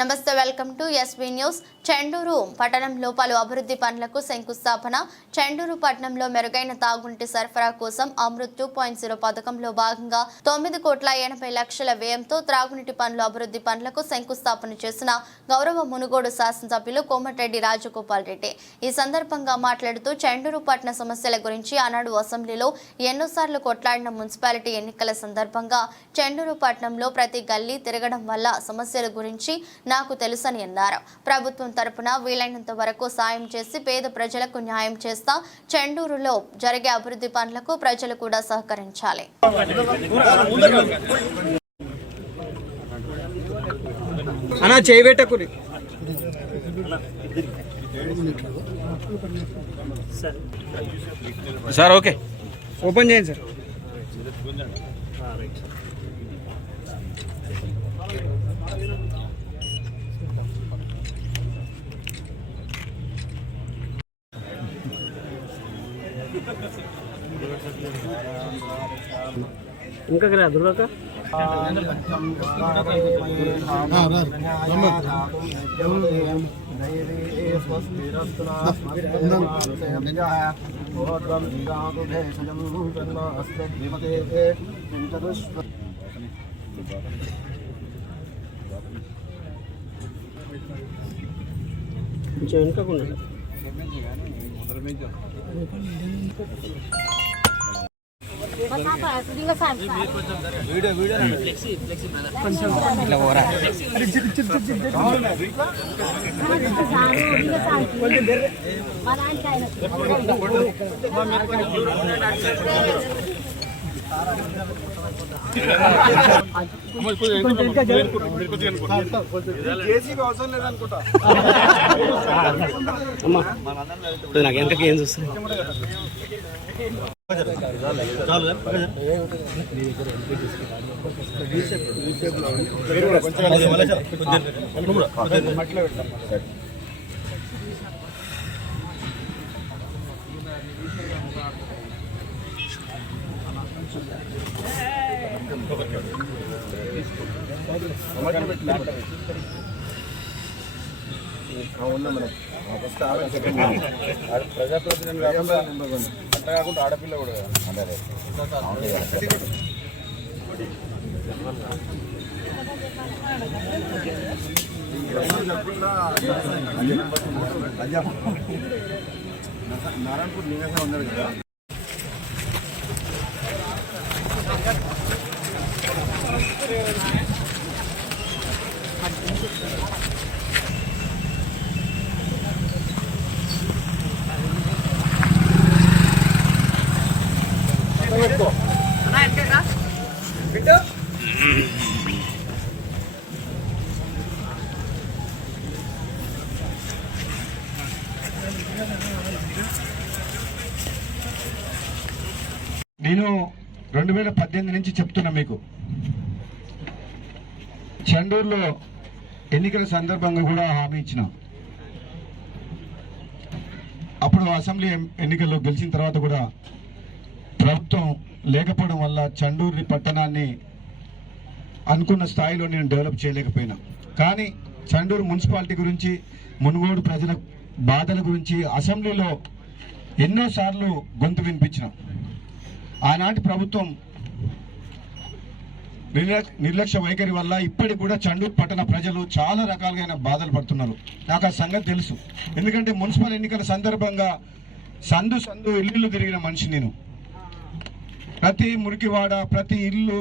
నమస్తే, welcome to SB news. Chandur పట్టణంలో పలు అభివృద్ధి పనులకు శంకుస్థాపన. చెండూరు పట్టణంలో మెరుగైన తాగునీటి సరఫరా కోసం అమృత్ 2.0 పథకంలో భాగంగా 9,80,00,000 వ్యయంతో త్రాగునీటి పనులు అభివృద్ధి పనులకు శంకుస్థాపన చేసిన గౌరవ మునుగోడు శాసనసభ్యులు కోమటిరెడ్డి రాజగోపాల్ రెడ్డి ఈ సందర్భంగా మాట్లాడుతూ చెండూరు పట్టణ సమస్యల గురించి ఆనాడు అసెంబ్లీలో ఎన్నోసార్లు కొట్లాడిన మున్సిపాలిటీ ఎన్నికల సందర్భంగా చెండూరు పట్టణంలో ప్రతి గల్లీ తిరగడం వల్ల సమస్యల గురించి నాకు తెలుసని అన్నారు. ప్రభుత్వం తరపున వీలైనంత వరకు సాయం చేసి పేద ప్రజలకు న్యాయం చేస్తా. చెండూరులో జరిగే అభివృద్ధి పనులకు ప్రజలు కూడా సహకరించాలి. సార్ ఓకే ఓపెన్ చేయండి సార్. ఇంకా దుర్గా కొంచెం వెనుకకుండా అవసరం లేదనుకుంటా. నాకు వెనకకి ఏం చూస్తుంది. ప్రజాప్రతినిధి అంత కాకుండా ఆడపిల్ల కూడా నారాయణపూర్ నివాసం ఉన్నారు కదా. నేను 2018 నుంచి చెప్తున్నా మీకు, చెండూరులో ఎన్నికల సందర్భంగా కూడా హామీ ఇచ్చిన. అప్పుడు అసెంబ్లీ ఎన్నికల్లో గెలిచిన తర్వాత కూడా ప్రభుత్వం లేకపోవడం వల్ల చెండూరు పట్టణాన్ని అనుకున్న స్థాయిలో నేను డెవలప్ చేయలేకపోయినా. కానీ చెండూరు మున్సిపాలిటీ గురించి, మునుగోడు ప్రజల బాధల గురించి అసెంబ్లీలో ఎన్నోసార్లు గొంతు వినిపించిన. ఆనాటి ప్రభుత్వం నిర్లక్ష్య వైఖరి వల్ల ఇప్పటికి కూడా చెండూరు పట్టణ ప్రజలు చాలా రకాలుగా బాధలు పడుతున్నారు. నాకు ఆ సంగతి తెలుసు. ఎందుకంటే మున్సిపల్ ఎన్నికల సందర్భంగా సందు ఇల్లు తిరిగిన మనిషి నేను. ప్రతి మురికివాడ, ప్రతి ఇల్లు,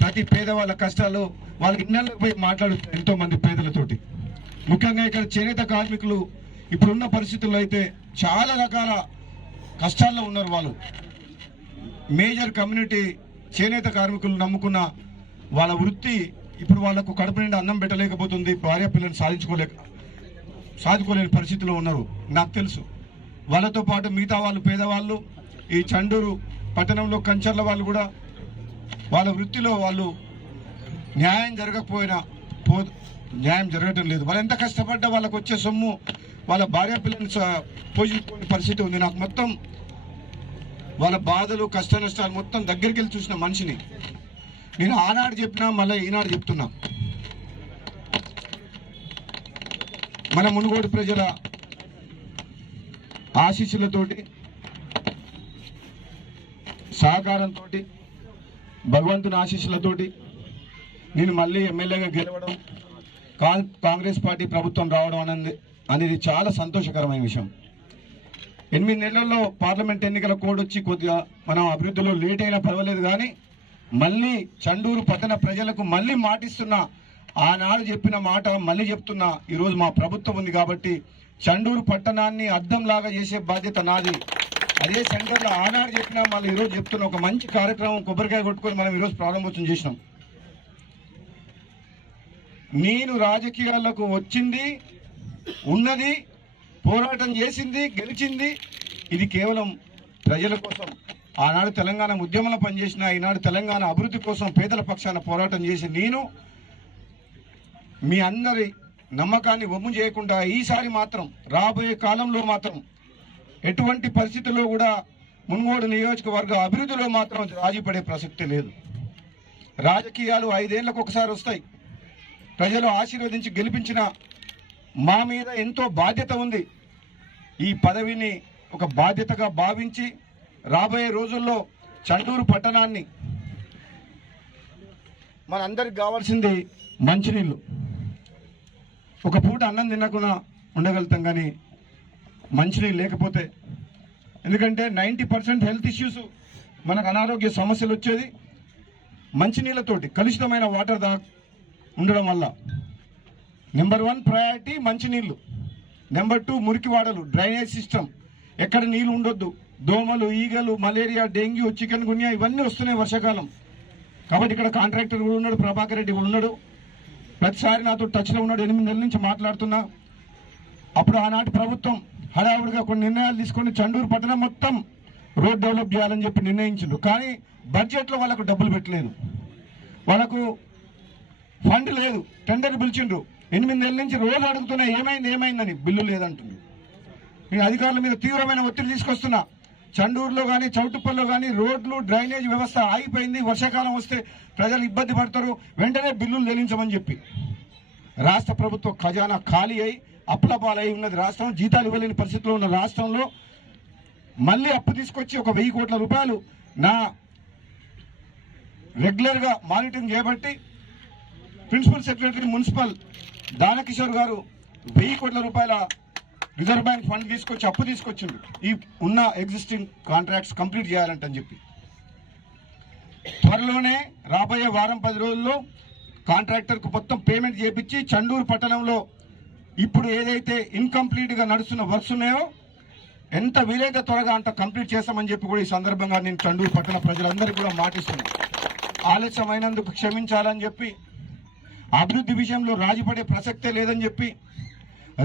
ప్రతి పేదవాళ్ళ కష్టాలు వాళ్ళ ఇళ్ళకి పోయి మాట్లాడుతారు ఎంతో మంది పేదలతోటి. ముఖ్యంగా ఇక్కడ చేనేత కార్మికులు ఇప్పుడున్న పరిస్థితుల్లో అయితే చాలా రకాల కష్టాల్లో ఉన్నారు. వాళ్ళు మేజర్ కమ్యూనిటీ చేనేత కార్మికులు నమ్ముకున్న వాళ్ళ వృత్తి ఇప్పుడు వాళ్ళకు కడుపు నిండా అన్నం పెట్టలేకపోతుంది. భార్య పిల్లలు సాధించుకోలేని పరిస్థితిలో ఉన్నారు. నాకు తెలుసు. వాళ్ళతో పాటు మిగతా వాళ్ళు పేదవాళ్ళు, ఈ చెండూరు పట్టణంలో కంచర్ల వాళ్ళు కూడా వాళ్ళ వృత్తిలో వాళ్ళు న్యాయం జరగటం లేదు. వాళ్ళు ఎంత కష్టపడ్డా వాళ్ళకు వచ్చే సొమ్ము వాళ్ళ భార్య పిల్లల్ని పోషించుకునే పరిస్థితి ఉంది. నాకు మొత్తం వాళ్ళ బాధలు, కష్ట నష్టాలు మొత్తం దగ్గరికి వెళ్ళి చూసిన మనిషిని నేను. ఆనాడు చెప్పినా మళ్ళీ ఈనాడు చెప్తున్నా, మన మునుగోడు ప్రజల ఆశీస్సులతోటి సహకారంతో భగవంతుని ఆశీస్సులతోటి నేను మళ్ళీ ఎమ్మెల్యేగా గెలవడం కాంగ్రెస్ పార్టీ ప్రభుత్వం రావడం అనేది చాలా సంతోషకరమైన విషయం. 8 నెలల్లో పార్లమెంట్ ఎన్నికల కోడ్ వచ్చి కొద్దిగా మనం అభివృద్ధిలో లేట్ అయినా పర్వాలేదు, కానీ మళ్ళీ చండూరు పట్టణ ప్రజలకు మళ్ళీ మాటిస్తున్నా, ఆనాడు చెప్పిన మాట మళ్ళీ చెప్తున్నా. ఈరోజు మా ప్రభుత్వం ఉంది కాబట్టి చండూరు పట్టణాన్ని అద్దంలాగా చేసే బాధ్యత నాది. అదే సెంటర్లో ఆనాడు చెప్పినా మళ్ళీ ఈరోజు చెప్తున్న ఒక మంచి కార్యక్రమం కొబ్బరికాయ కొట్టుకొని మనం ఈరోజు ప్రారంభోత్సవం చేసినాం. నేను రాజకీయాలకు వచ్చింది, ఉన్నది, పోరాటం చేసింది, గెలిచింది ఇది కేవలం ప్రజల కోసం. ఆనాడు తెలంగాణ ఉద్యమంలో పనిచేసిన, ఈనాడు తెలంగాణ అభివృద్ధి కోసం పేదల పక్షాన పోరాటం చేసి నేను మీ అందరి నమ్మకాన్ని వమ్ము చేయకుండా ఈసారి మాత్రం రాబోయే కాలంలో మాత్రం ఎటువంటి పరిస్థితుల్లో కూడా మునుగోడు నియోజకవర్గ అభివృద్ధిలో మాత్రం రాజీ పడే ప్రసక్తి లేదు. రాజకీయాలు 5 ఏళ్లకు ఒకసారి వస్తాయి. ప్రజలు ఆశీర్వదించి గెలిపించిన మా మీద ఎంతో బాధ్యత ఉంది. ఈ పదవిని ఒక బాధ్యతగా భావించి రాబోయే రోజుల్లో చండూరు పట్టణాన్ని మనందరికి కావాల్సింది మంచినీళ్ళు. ఒక పూట అన్నం తినకుండా ఉండగలుగుతాం, కానీ మంచినీళ్ళు లేకపోతే, ఎందుకంటే 90% హెల్త్ ఇష్యూస్ మనకు అనారోగ్య సమస్యలు వచ్చేది మంచినీళ్ళతోటి, కలుషితమైన వాటర్ ఉండడం వల్ల. నెంబర్ 1 ప్రయారిటీ మంచినీళ్ళు. నెంబర్ 2 మురికి వాడలు, డ్రైనేజ్ సిస్టమ్, ఎక్కడ నీళ్ళు ఉండొద్దు. దోమలు, ఈగలు, మలేరియా, డెంగ్యూ, చికెన్ గున్యా ఇవన్నీ వస్తున్నాయి వర్షాకాలం. కాబట్టి ఇక్కడ కాంట్రాక్టర్ కూడా ఉన్నాడు, ప్రభాకర్ రెడ్డి కూడా ఉన్నాడు, ప్రతిసారి నాతో టచ్లో ఉన్నాడు. 8 నెలల నుంచి మాట్లాడుతున్నా. అప్పుడు ఆనాటి ప్రభుత్వం హడావుడిగా కొన్ని నిర్ణయాలు తీసుకొని చండూరు పట్టణం మొత్తం రోడ్ డెవలప్ చేయాలని చెప్పి నిర్ణయించిండ్రు. కానీ బడ్జెట్లో వాళ్ళకు డబ్బులు పెట్టలేదు, వాళ్ళకు ఫండ్ లేదు. టెండర్ పిలిచిండ్రు. 8 నెలల నుంచి రోజు అడుగుతున్నా ఏమైందని, బిల్లు లేదంటుంది. నేను అధికారుల మీద తీవ్రమైన ఒత్తిడి తీసుకొస్తున్నా. చండూరులో కానీ చౌటుప్పల్లో కానీ రోడ్లు, డ్రైనేజ్ వ్యవస్థ ఆగిపోయింది. వర్షాకాలం వస్తే ప్రజలు ఇబ్బంది పడతారు, వెంటనే బిల్లులు చెల్లించమని చెప్పి. రాష్ట్ర ప్రభుత్వ ఖజానా ఖాళీ అయి అప్పులపాలై ఉన్నది రాష్ట్రం. జీతాలు ఇవ్వలేని పరిస్థితిలో ఉన్న రాష్ట్రంలో మళ్ళీ అప్పు తీసుకొచ్చి ఒక 1000 కోట్ల రూపాయలు నా రెగ్యులర్గా మానిటరింగ్ చేయబట్టి ప్రిన్సిపల్ సెక్రటరీ మున్సిపల్ దానకిషోర్ గారు 1000 కోట్ల రూపాయల రిజర్వ్ బ్యాంక్ ఫండ్ తీసుకొచ్చి అప్పు తీసుకొచ్చిండ్రు. ఈ ఉన్న ఎగ్జిస్టింగ్ కాంట్రాక్ట్స్ కంప్లీట్ చేయాలంటని చెప్పి త్వరలోనే రాబోయే వారం 10 రోజుల్లో కాంట్రాక్టర్కు మొత్తం పేమెంట్ చేపించి చండూరు పట్టణంలో ఇప్పుడు ఏదైతే ఇన్కంప్లీట్గా నడుస్తున్న వర్క్స్ ఉన్నాయో ఎంత వీలైతే త్వరగా అంత కంప్లీట్ చేస్తామని చెప్పి కూడా ఈ సందర్భంగా నేను చండూరు పట్టణ ప్రజలందరికీ కూడా మాటిస్తున్నాను. ఆలస్యమైనందుకు క్షమించాలని చెప్పి, అభివృద్ధి విషయంలో రాజీపడే ప్రసక్తే లేదని చెప్పి,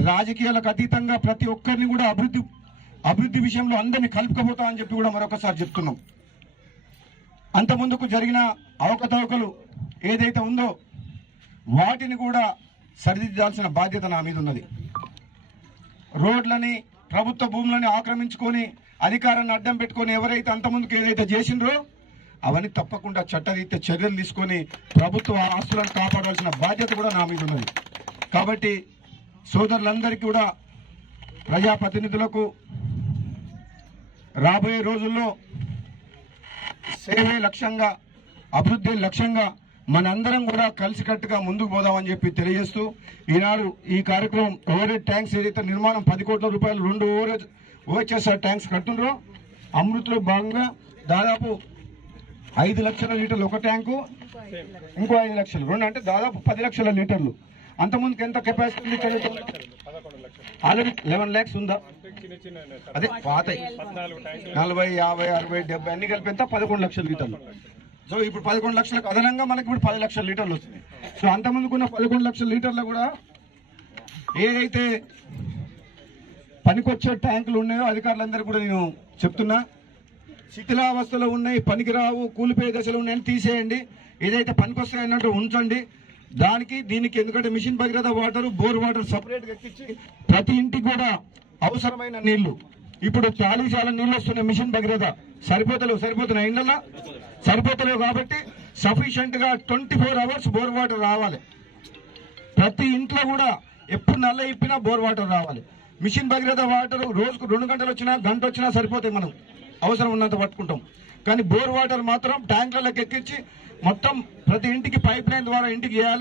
రాజకీయాలకు అతీతంగా ప్రతి ఒక్కరిని కూడా అభివృద్ధి విషయంలో అందరినీ కలుపుకపోతామని చెప్పి కూడా మరొకసారి చెప్తున్నాం. అంత ముందుకు జరిగిన అవకతవకలు ఏదైతే ఉందో వాటిని కూడా సరిదిద్దాల్సిన బాధ్యత నా మీద ఉన్నది. రోడ్లని, ప్రభుత్వ భూములని ఆక్రమించుకొని అధికారాన్ని అడ్డం పెట్టుకొని ఎవరైతే అంతకుముందుకు ఏదైతే చేసిండ్రో అవన్నీ తప్పకుండా చట్టరీత్యా చర్యలు తీసుకొని ప్రభుత్వ ఆస్తులను కాపాడాల్సిన బాధ్యత కూడా నా మీద ఉన్నది. కాబట్టి సోదరులందరికీ కూడా, ప్రజాప్రతినిధులకు రాబోయే రోజుల్లో సేవే లక్ష్యంగా, అభివృద్ధి లక్ష్యంగా మనందరం కూడా కలిసికట్టుగా ముందుకు పోదామని చెప్పి తెలియజేస్తూ, ఈనాడు ఈ కార్యక్రమం ఓవరేజ్ ట్యాంక్స్ ఏదైతే నిర్మాణం 10 కోట్ల రూపాయలు 2 ఓహెచ్ఎస్ఆర్ ట్యాంక్స్ కట్టుండ్రో, అమృత్లో భాగంగా దాదాపు 5 లక్షల లీటర్లు ఒక ట్యాంకు, ఇంకో 5 లక్షలు, 2 అంటే దాదాపు 10 లక్షల లీటర్లు. అంతకుముందుకు ఎంత కెపాసిటీ ఉంది? ఆల్రెడీ 11 lakhs ఉందా? అదే పాత 40, 50, 60, 70 అన్ని కలిపి ఎంత 11 లక్షల లీటర్లు. సో ఇప్పుడు 11 లక్షలకు అదనంగా మనకి ఇప్పుడు 10 లక్షల లీటర్లు వస్తుంది. సో అంతకుముందుకున్న 11 లక్షల లీటర్లు కూడా ఏదైతే పనికొచ్చే ట్యాంకులు ఉన్నాయో అధికారులందరూ కూడా నేను చెప్తున్నా, శిథిలావస్థలో ఉన్నాయి, పనికిరావు, కూలిపోయే దశలో ఉన్నాయని తీసేయండి. ఏదైతే పనికొస్తాయన్నట్టు ఉంచండి. దీనికి ఎందుకంటే mission Bhagiratha water, bore water సపరేట్గా ఎక్కించి ప్రతి ఇంటికి కూడా అవసరమైన నీళ్లు, ఇప్పుడు చాలా నీళ్ళు వస్తున్నాయి. మిషన్ భగీరథ సరిపోతున్నాయి, ఇండ్ల సరిపోతలేవు. కాబట్టి సఫిషియెంట్ గా 24 hours బోర్ వాటర్ రావాలి. ప్రతి ఇంట్లో కూడా ఎప్పుడు నల్ల ఇప్పినా బోర్ వాటర్ రావాలి. మిషన్ భగీరథ వాటర్ రోజుకు 2 గంటలు వచ్చినా గంట వచ్చినా సరిపోతాయి, మనం అవసరం ఉన్నంత పట్టుకుంటాం. కానీ బోర్ వాటర్ మాత్రం ట్యాంకులకు ఎక్కించి మొత్తం ప్రతి ఇంటికి పైప్ లైన్ ద్వారా ఇంటికి వేయాలి.